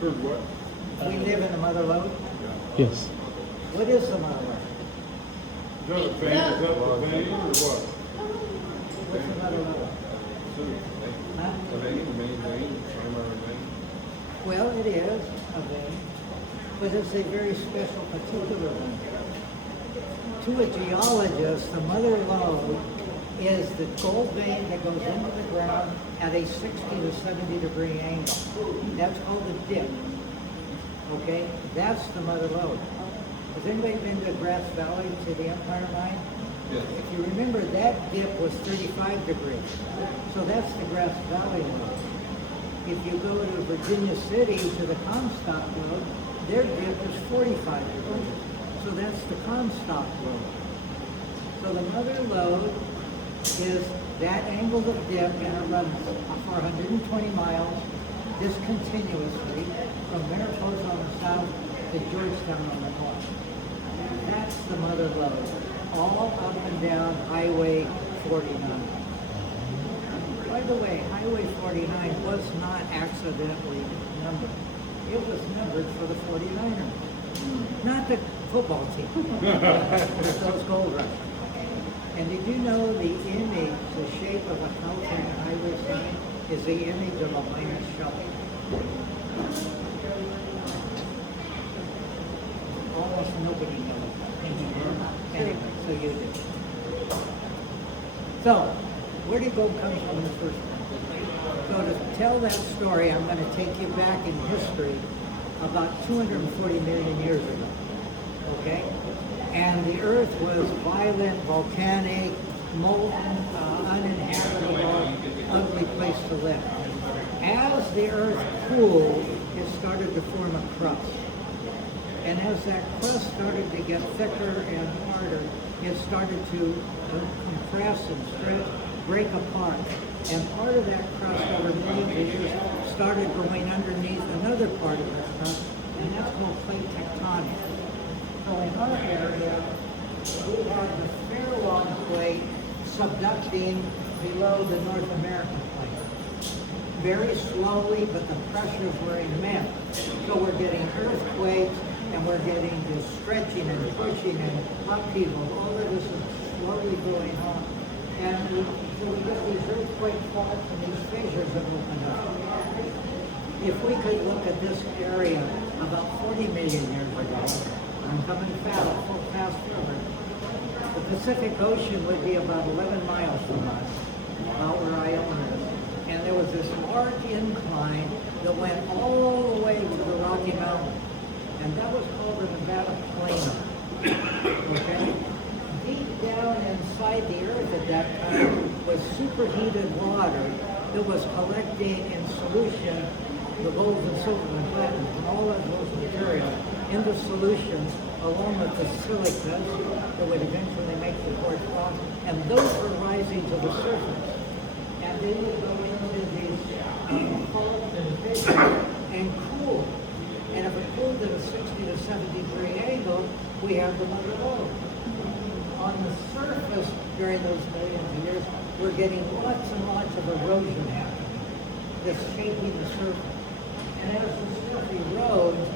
Heard what? We live in the mother lode. Yes. What is the mother lode? Is that a vein? Is that a vein or what? What's the mother lode? Huh? A vein, main vein, primary vein. Well, it is a vein, but it's a very special particular one. To a geologist, the mother lode is the gold vein that goes into the ground at a 60 to 70 degree angle. That's called a dip. Okay, that's the mother lode. Has anybody been to Grass Valley to the Empire Mine? Yes. If you remember, that dip was 35 degrees. So that's the Grass Valley lode. If you go to Virginia City to the Comstock lode, their dip is 45 degrees. So that's the Comstock lode. So the mother lode is that angle of dip, and it runs for 120 miles discontinuously from Mariposa on the south to Georgetown on the north. That's the mother lode, all up and down Highway 49. By the way, Highway 49 was not accidentally numbered. It was numbered for the 49ers, not the football team. It's those gold rushers. And did you know the image, the shape of a California highway sign is the image of a miner's shovel? Almost nobody knows. Anyway, so you do. So, where did gold come from in the first place? So to tell that story, I'm going to take you back in history about 240 million years ago. Okay? And the earth was violent, volcanic, molten, uninhabitable, ugly place to live. As the earth cooled, it started to form a crust. And as that crust started to get thicker and harder, it started to compress and stretch, break apart. And part of that crust over millions of years started going underneath another part of that crust, and that's called plate tectonics. So in our area, we have the Farallon plate subducting below the North American plate. Very slowly, but the pressures were immense. So we're getting earthquakes, and we're getting this stretching and pushing and upheaval. All of this is slowly going on. And so we get these earthquake faults and these fissures that open up. If we could look at this area about 40 million years ago, I'm coming fast forward. The Pacific Ocean would be about 11 miles from us, about where Iona is. And there was this large incline that went all the way to the Rocky Mountains. And that was called the Nevada Plain. Okay? Deep down inside the earth at that time was superheated water that was collecting in solution the gold and silver and platinum and all of those materials into solutions along with the silicas that would eventually make the quartz rock, and those were rising to the surface. And they would go into these faults and fissures and cool. And if it cooled at a 60 to 70 degree angle, we have the mother lode. On the surface during those millions of years, we're getting lots and lots of erosion happening that's shaping the surface. And as the surface erodes,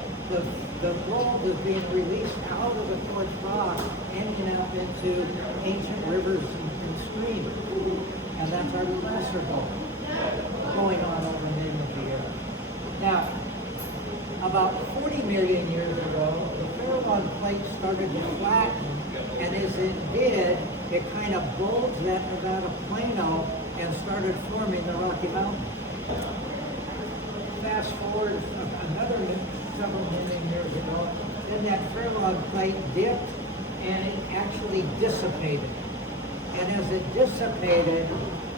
the gold is being released out of the quartz rock, ending up into ancient rivers and streams. And that's our lesser gold going on over millions of years. Now, about 40 million years ago, the Farallon plate started to flatten, and as it did, it kind of bulged that Nevada Plano and started forming the Rocky Mountains. Fast forward another several million years ago, then that Farallon plate dipped and it actually dissipated. And as it dissipated,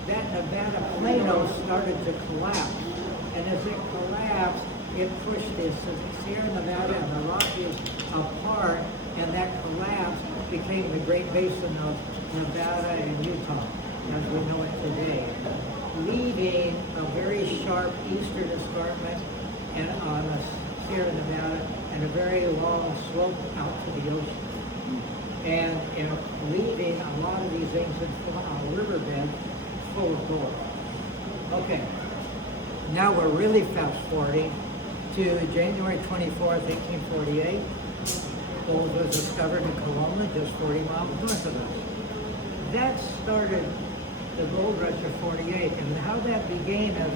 that Nevada Plano started to collapse. And as it collapsed, it pushed the Sierra Nevada and the Rockies apart, and that collapse became the Great Basin of Nevada and Utah, as we know it today, leaving a very sharp eastern escarpment and on the Sierra Nevada and a very long slope out to the ocean. And leaving a lot of these ancient riverbeds full of gold. Okay, now we're really fast forwarding. to January 24th, 1848. Gold was discovered in Coloma, just 40 miles north of us. That started the gold rush of 48, and how that began is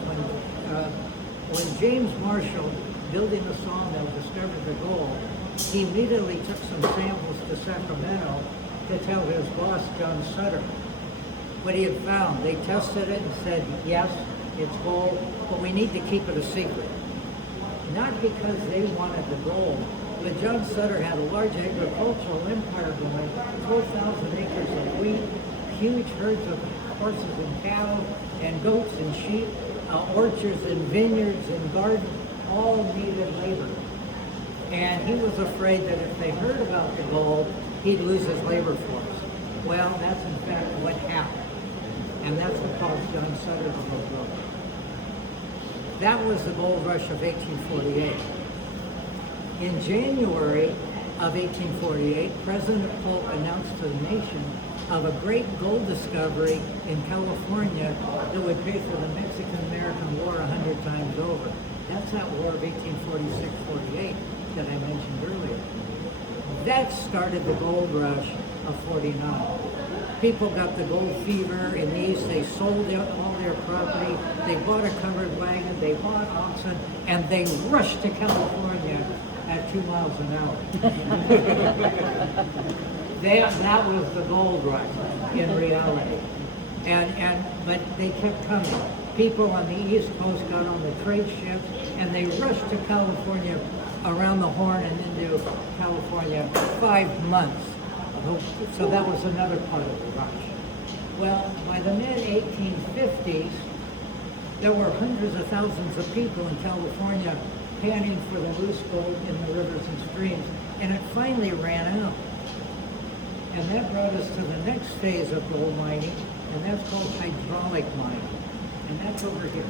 when James Marshall, building the sawmill, discovered the gold, he immediately took some samples to Sacramento to tell his boss, John Sutter, what he had found. They tested it and said, yes, it's gold, but we need to keep it a secret. Not because they wanted the gold, but John Sutter had a large agricultural empire going, 12,000 acres of wheat, huge herds of horses and cattle, and goats and sheep, orchards and vineyards and gardens, all needed labor. And he was afraid that if they heard about the gold, he'd lose his labor force. Well, that's in fact what happened. And that's what caused John Sutter to go broke. That was the gold rush of 1848. In January of 1848, President Polk announced to the nation of a great gold discovery in California that would pay for the Mexican-American War 100 times over. That's that war of 1846-48 that I mentioned earlier. That started the gold rush of 49. People got the gold fever in the East. They sold out all their property. They bought a covered wagon. They bought oxen, and they rushed to California at 2 miles an hour. That was the gold rush in reality. But they kept coming. People on the East Coast got on the trade ships, and they rushed to California around the Horn and into California 5 months. So that was another part of the rush. Well, by the mid-1850s, there were hundreds of thousands of people in California panning for the loose gold in the rivers and streams, and it finally ran out. And that brought us to the next phase of gold mining, and that's called hydraulic mining. And that's over here.